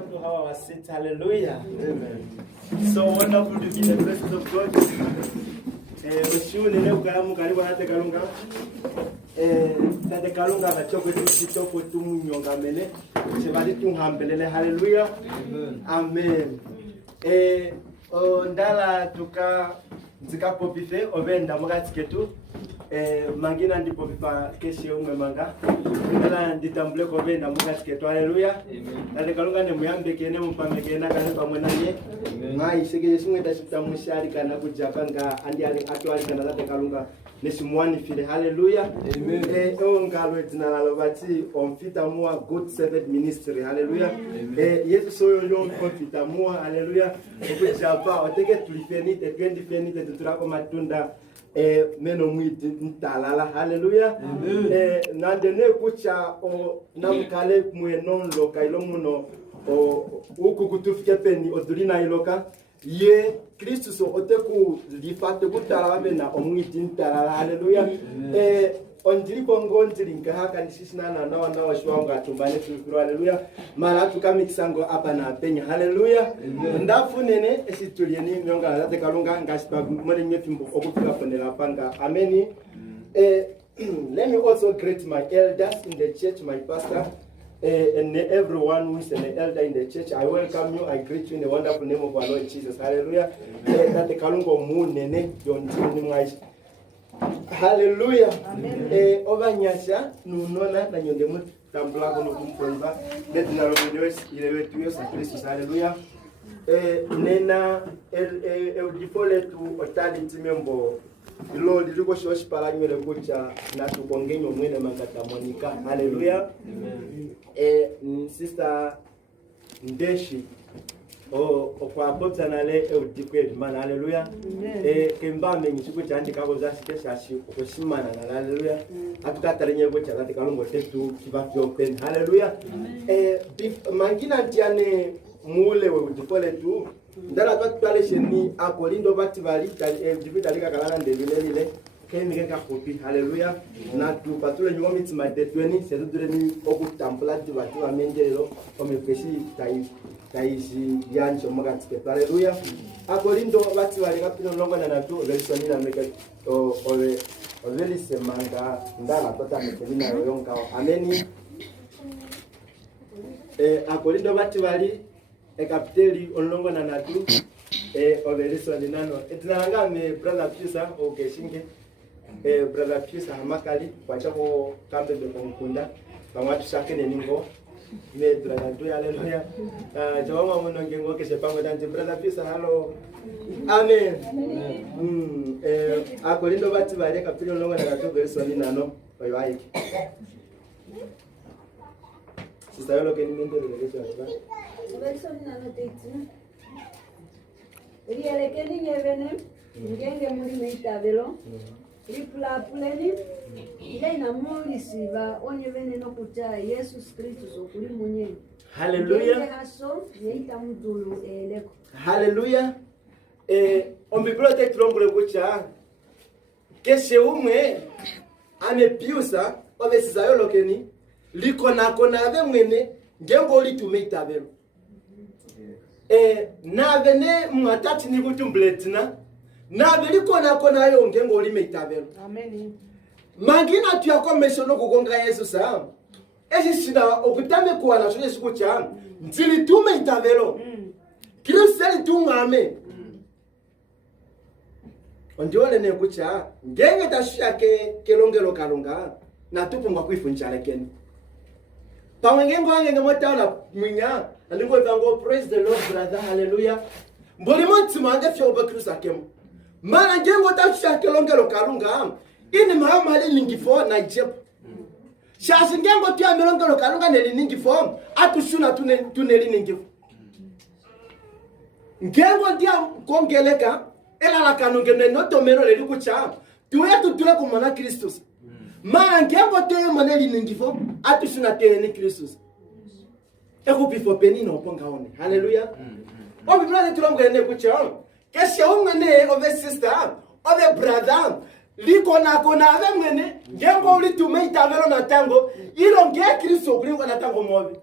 watu hawa wa sita. Hallelujah. Amen. So wonderful to be in the presence of God. Ushuni leo kalamu karibu hata kalunga. Tate kalunga bachoko kitoko tumunyonga mene. Sebali tunghambelele. Hallelujah. Amen. Ndala tuka zika popife ovenda mugati ketu. Mangina ndipo pipa keshi umwe manga. Ndala nditambule ko venda mugati ketu. Hallelujah. Tate kalunga ne muyambe kene mupambe kene kana pamwe nanye. Ngai sege yesimwe tasitamushari kana kujapanga andi ali atwali kana tate kalunga nesimwani file. Hallelujah. Amen. Ngalo tinalalo bati omfita mua good servant ministry. Hallelujah. Yesu soyo yon omfita mua. Hallelujah. Okujapa oteke tulifenite twendi fenite tuturako matunda meno mwiti ntalala. Hallelujah. Nandene kucha o namkale mwenon loka ilomuno uku kutufike peni odulina iloka ye Kristo so oteku lifate kutala bena omwiti ntalala. Hallelujah. Onjiri kongo njiri ngahaka nisishina na nawa shwanga tumbane tulukuru. Hallelujah. Mara tukamikisango hapa na penya. Hallelujah. Ndafu nene esitulieni myonga zate kalunga ngashipa mwene nyefimbo okufika ponela panga. Amen. Let me also greet my elders in the church, my pastor, and everyone who is an elder in the church. I welcome you. I greet you in the wonderful name of our Lord Jesus. Hallelujah. Tate kalunga mu nene yonjiri mwaishi. Hallelujah. Amen. Ovanyasha nunona na nyonde mu tambula kono kumponza netu na robidos ilewe tuyo sa Kristo. Hallelujah. Nena difole tu otali timembo ilo liliko shoshi pala nywele kucha na tukongenyo mwene mangata Monica. Hallelujah. Amen. Sister Ndeshi kwa bota nale udikwe mana. Hallelujah. Kemba mengi chiku chandi kako zasike shashi okushimana na. Hallelujah. Atukatarenye gocha lati kalungo tetu kibafyo pen. Hallelujah. Mangina ntiane mule we udipole tu ndala twale sheni akolindo bati bali dibita kalana ndelile kemike ka kopi. Hallelujah. Na tu patule nyumo mitima detweni sedure ni okutambula dibati wa menjelelo omepeshi taishi yancho magati ke. Hallelujah. Akolindo bati bali kapino longo na natu velisoni na meka ole velise manga ndala tota mekelina yonka. Amen. Akolindo bati bali kapiteli onlongo na natu overisoni nano etinanga me brother Pisa ogeshinge brother Pisa hamakali kwachako kambe de konkunda bamwatu shakene ningo me brother tu. Hallelujah. Jamaa mwana ngengo keshe pango danje brother Pisa. Hello. Amen. Akolindo bati bale kapiteli onlongo na natu overisoni nano oyiwayi sisa yolo ke nimende relation ba Verso nano teitsi. Rielekeni nyevene ngenge muri meitabelo. Riplapuleni ile na muri siva onyevene no kucha Jesus Kristo sokuli munye. Hallelujah. Haso yeita mudulu eleko. Hallelujah. On bibliothèque trombole kucha keshe umwe amepiusa obesiza yolo keni liko nakona ave mwene ngengo litumeitabelo. Na vene mwatati ni kutumbletina na veliko nakona yo ngengo limeitabelo. Amen. Mangina tuyakomesho no kugonga Yesu sa esi sina okutame kuwa na shule siku cha ntili tumeitabelo. Kristo tungame. Ondiole ne kucha ngenge tashake kelongelo kalunga na tupunga kuifunjala keni. Pawengengo angenge motala mwinya alingo vango. Praise the Lord brother. Hallelujah. Mbolimo tsimande fyo bakrusa kem mara ngengo tashake longelo kalunga ini mahama lingifo na jep shashi ngengo tia melongelo kalunga nelingifo atushuna tuneli ningifo ngengo dia kongeleka elala kanungene notomero leli kucha tuyetu tule kumana Kristus mara ngengo teye maneli ningifo atushuna teye ni Kristus eko before penino ponga one. Hallelujah. Obi brother tulongo ene kucha keshe umene ove sister ove brother liko na kona ave mwene ngengo ulitume itavelo na tango ilo nge Kristo kuliko na tango mobi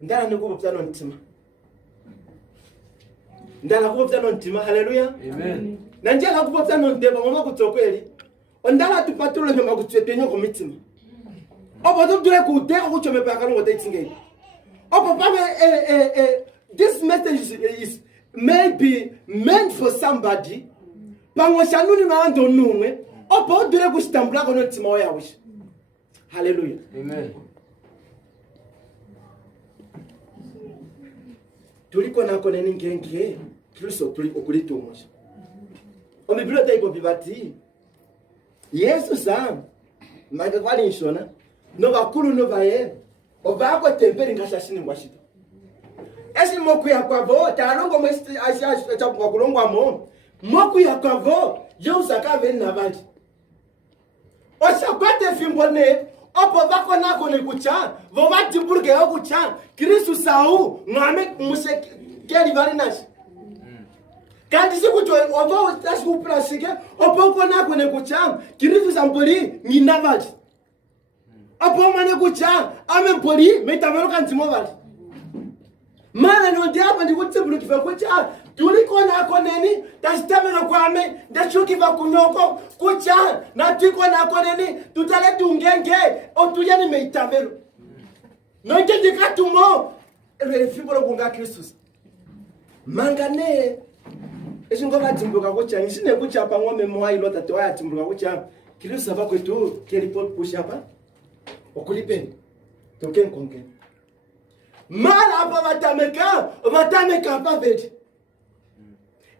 ndala nikubopsa nontima ndala kubopsa nontima haleluya Amen. na njala kubopsa nonteba ngoma kutsokweli ondala tupatule ngoma kutswetenyo komitima obo tubdule kudeka kuchome pa kalongo taitsingeli obo pame this message is maybe meant for somebody pangwa shanuni maando numwe obo dule kusitambula kono ntima oyawe haleluya Amen. tuliko nako neni ngenge Kristo tuli okulitumusha omibilo taipo bibati Yesu sam maga kwali nshona no bakulu no baye obako temperi ngashashini ngwashita esi moku ya kwavo talongo mwesti asha chapwa kulongwa moku ya kwavo yo sakave na bali osakwate fimbone opo bako nako ne kucha vo batibulke yo kucha Kristo sau ngame muse keli varinash kandi sikuto ovo tashi kuprasike opo ko nako ne kucha Kristo sampoli nginavati opo mane kucha ame poli metavero kantimo vali mana no diaba ndikutibuluki fa kucha tuliko nako neni tashitamero kwame ndachuki va kunyoko kucha na tiko nako neni tutale tungenge otuyani meitavero no ndikatumo refibolo kunga Kristus mangane esingova timbuka kucha ngisine kucha pa ngome moai lota toya timbuka kucha Kristo va kwetu kelipo kushapa okulipeni token konken mala hapa vatameka hapa vedi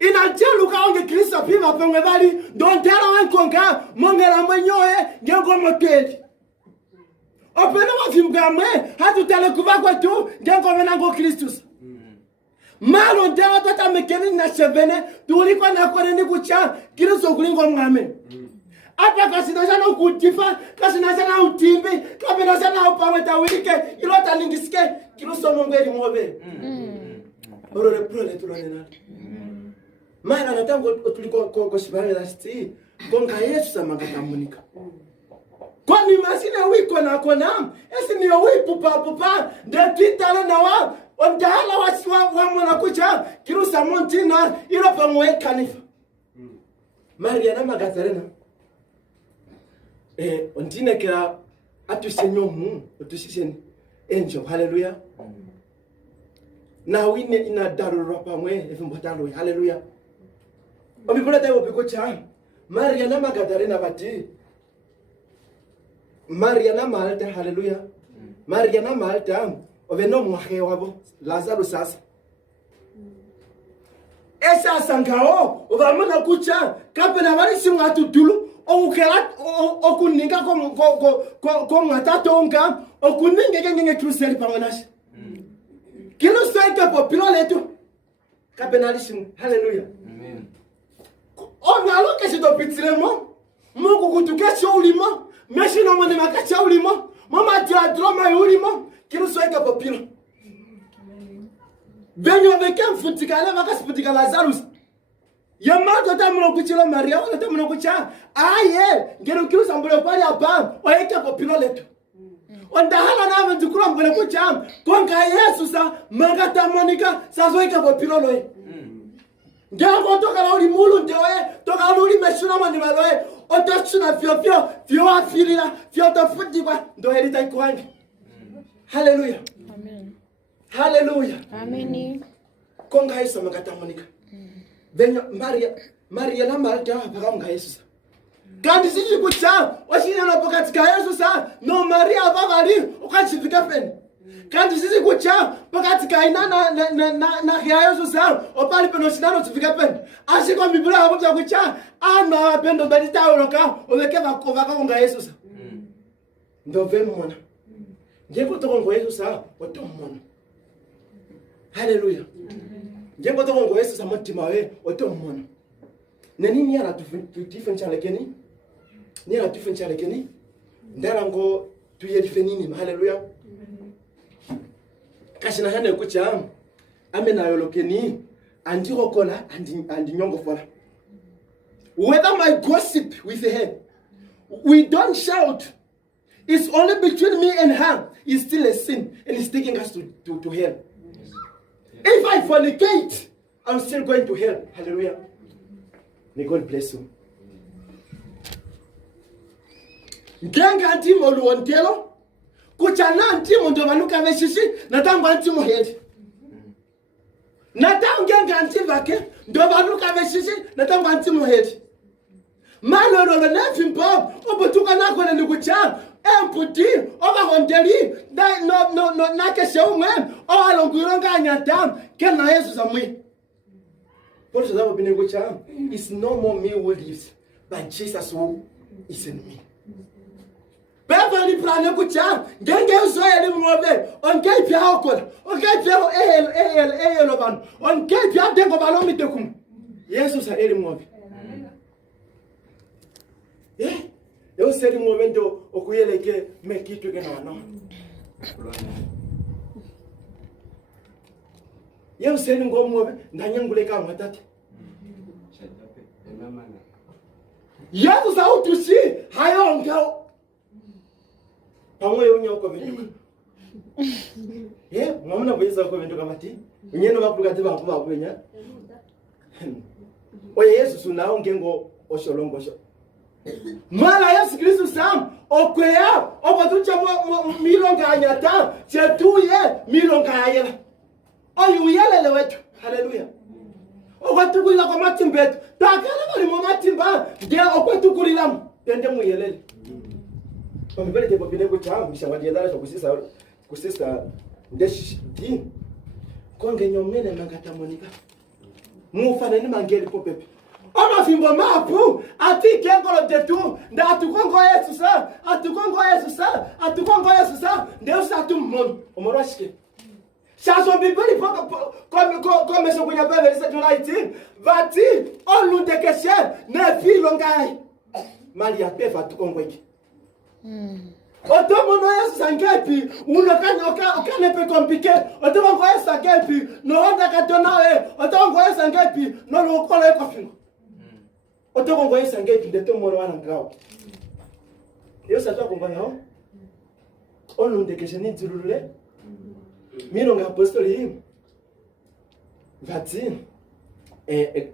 inacheluka onge Kristo piva pengwe vali dontera wankonga mongera mwenyoe ngengo moteli opena wazimgamwe hatutale kuva kwetu ngengo venango Kristus malo ndewa tatamekeni na shevene tuliko nakoreni kucha Kristo kulingo mngame apa kasina sana ukutifa kasina sana utimbi kapena sana upameta wike ilota lingisike Kristo mongeri mobe orore prole tulonena mana natango tuliko ko shibale lasti konga Yesu samangatamunika kwani masina wiko na kona esi ni wipu pupa de titala na wa ondala wa mwana kucha Kristo montina ilo pamwe kanifa Maria na Magdalena ondine kira atusenyomu otusisheni angel hallelujah na wine ina darura pamwe efimbotalo hallelujah omibula tayo piko cha Maria na Magdalena bati Maria na Malta hallelujah Maria na Malta oveno mwahe wabo Lazaro sasa esa sangao ovamona kucha kapena bali simwatu dulu okukela okuninga ko ngatatonga okuninga ngenge Kristo pamanashi kilo saika popilo letu kapenalism hallelujah Amen. ona loke sito pitiremo mungu kutukesha ulimo meshino mwane makacha ulimo mama drama ulimo kilo saika popilo benyo veke mfutikale vakasiputika Lazarus yamato tamuno kuchilo Maria wala tamuno kucha aye ngero kilo sambule pali apa oyeke popilo letu ondahala na mtukula mbele kucha konga Yesu sa magata monika sazoika popilo loe ngako toka la uli mulu ndewe toka uli meshuna mani maloe otachuna fio afirila fio tofuti kwa ndo helita ikuangi hallelujah Amen. hallelujah Amen. konga Yesu magata monika benyo Maria na Marta pakamga Yesu kandi sisi kucha washina na pokati ka Yesu sa no Maria babali ukachifika peni kandi sisi kucha pokati ka ina na Yesu sa opali peno sinano chifika peni ashiko Biblia hapo cha kucha ana pendo badita oloka oleke bakova konga Yesu sa ndo vemu mwana ngeko tokongo Yesu sa otomona hallelujah ngeko tokongo Yesu sa mutima we otomona nani ni ala different lekeni ni ala different lekeni ndala ngo tuye different hallelujah kashina hane kucha amena yolokeni andi rokola andi nyongo fola whether my gossip with her we don't shout it's only between me and her is still a sin and it's taking us to hell. If I fornicate, I'm still going to hell. Hallelujah. May God bless you. Ngenga ntimo luontelo kuchana ntimo ndo vanuka veshishi natangwa ntimo hedi natangenga ntivake ndo vanuka veshishi natangwa ntimo hedi malolo nefimpo obutuka nakole ndikuchana emputi obahondeli no nakeshe umwe owalonguironga nyatam kena Yesu zamwi Paul says that bine kuchana it's no more me who lives but Jesus who is in me. Bevali plane kucha ngenge uzoyele mwobe onke pia okola onke pia ehelo banu onke pia dengo balomi tekum Yesu sa eli mwobe yo seri momento okuyeleke mekitu gena wano yo seri ngomwobe ndanyanguleka matati Yesu sa utushi hayo ngao Pamwe unyo ko bintu. Mwamuna bweza ko bintu kamati. Unyeno bapuka tiba kuba kwenya. Oye Yesu sunao ngengo osholongosho. Mala Yesu Kristo sam okweya obotucha milonga anyata chetuye milonga ayela. Oyu yelele wetu. Hallelujah. Okwatukulila kwa matimbetu. Takala bali mu matimba nge okwatukulila tende mu yelele. Mbele ke bobine ko cha mshawadi dala kusisa ndeshi di konge nyomene mangata monika mufana ni mangeli popepe ama fimbo mapu ati kengolo detu nda atukongo Yesu sa ndio sa tumon omorashike Chazo bibeli comme ce qu'on appelle verset 19 vati olu de keshe ne filongai Maria pefa tukongo iki Otomo no Yesu sangepi unakanya okanepe kompike otomo ko Yesu sangepi no onda katona otomo ko Yesu sangepi no lokolo ekofingo otomo ko Yesu sangepi ndeto moro wana ngao Yesu atwa kumbanya ono ndekeshe ni dzulule miro nga apostoli him vati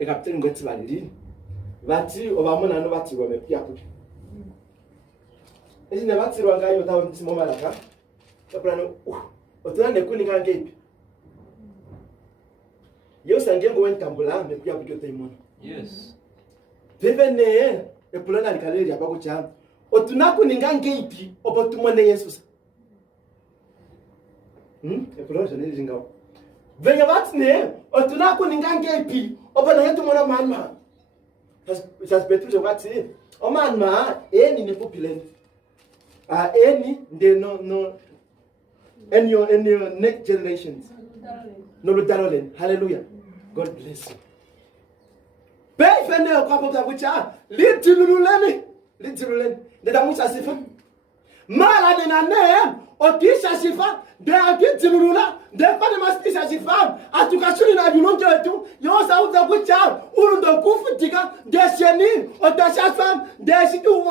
kapteni ngoti valili vati obamona no vati wamepia kuti Ezi nebatsirwa ngayo tawo ndisimo malaka. Taplano otunande kuninga ngepi. Yo sangengo wentambula mekuya kujote imono. Yes. Vevene epulana likaleri apako chama. Otunako ninga ngepi obotumone Yesu. Epulana janeli ngao. Venye vatsine otunako ninga ngepi obona yetu mona manma. Just betu vatsi. O manma eni nepopileni. Any they no any your next generations. No darling. Hallelujah. God bless you. Pay fene okapota kucha. Litiluleni. Ndeda mucha sifa. Mala de na ne otisha sifa. De akitilulula. De fane maspisha sifa. Atukashuri na bilonje wetu. Yosa uza kucha. Urundo kufutika. De sheni. Otashasam. De shitu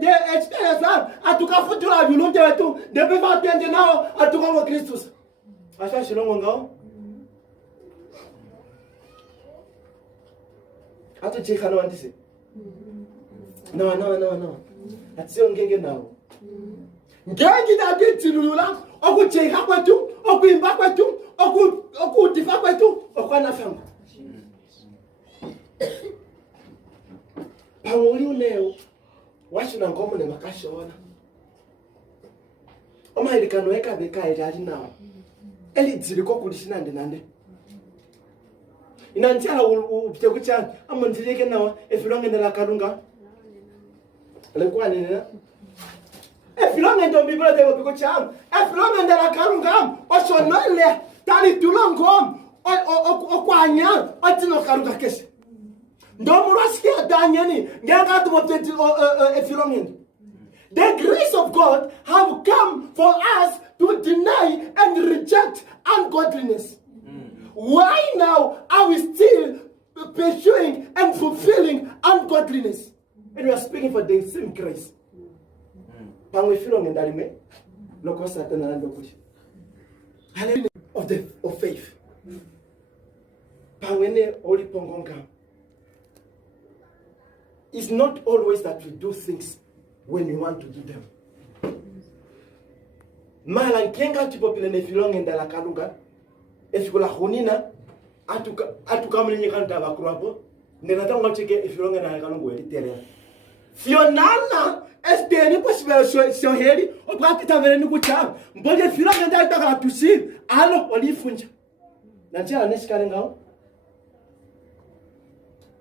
de experience. Atukafutula bilonje wetu. De beva tende nao. Atukawa Kristus. Asha shilongo ngao. Atu cheka no antisi. No. Atio ngenge nao. Ngenge da kitilulula. Oku cheka kwetu, oku imba kwetu, oku tifa kwetu, okwana fanga. Pamuli uneo, washu na ngomo ne makashona. Oma ilikano eka beka ejali nao. Eli dziliko kulishina nande. Inantiala upite kucha amondireke nawa efilonge ndela kalunga. Lekwa nina. Efilonge ndo biblia de biko cham. Efilonge ndela kalunga oshonoile tali tulongo okwanya atino kalunga keshe. Ndo murasiki adanyeni nganga to boteti efilonge. The grace of God have come for us to deny and reject ungodliness. Why now are we still pursuing and fulfilling ungodliness? And we are speaking for the same grace. Pangwe filonge ndalime no cost at another good. Hallelujah of faith. Pawene oli pongonga. It's not always that we do things when we want to do them. Mala nkenga tipopile ne filonge ndala kalunga. Efikola khunina atukamlinye kanta bakurapo. Ndinata ngacheke ifilonge na kalungu elitere. Fionana esteni possible so heli obati tavere ni kucha. Mbonje filonge ndala taka tusi alo olifunja. Nanjala nesikale ngao.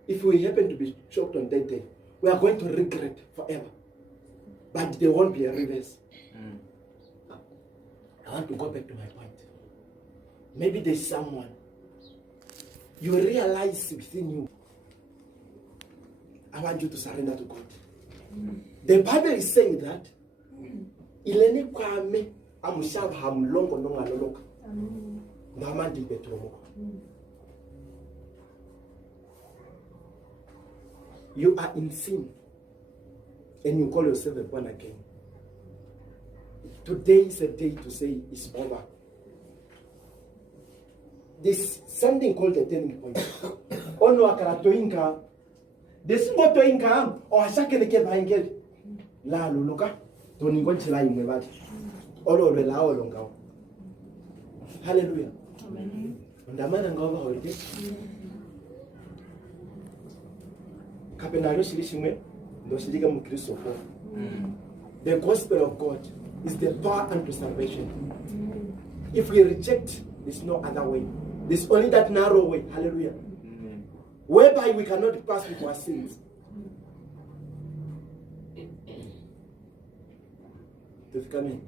If we happen to be shocked on that day, we are going to regret forever. But there won't be a reverse. I want to go back to my point. Maybe there's someone you realize within you. I want you to surrender to God. The Bible is saying that ileni kwame amushaba hamlongo nonga loloka. Ndamandi petromo. You are in sin and you call yourself a born again. Today is a day to say it's over. There's something called a turning point. Ono akaratoinga. Desimoto inga o ashakele ke baingel. La luluka to ningonchi la imwebati. Olo la olonga. Hallelujah. Amen. Ndamana ngova holiday. Kapenario shilishimwe ndo shiliga mukristo kwa. The gospel of God is the power unto salvation. If we reject, there's no other way. There's only that narrow way. Hallelujah. Whereby we cannot pass with our sins. Does it come in?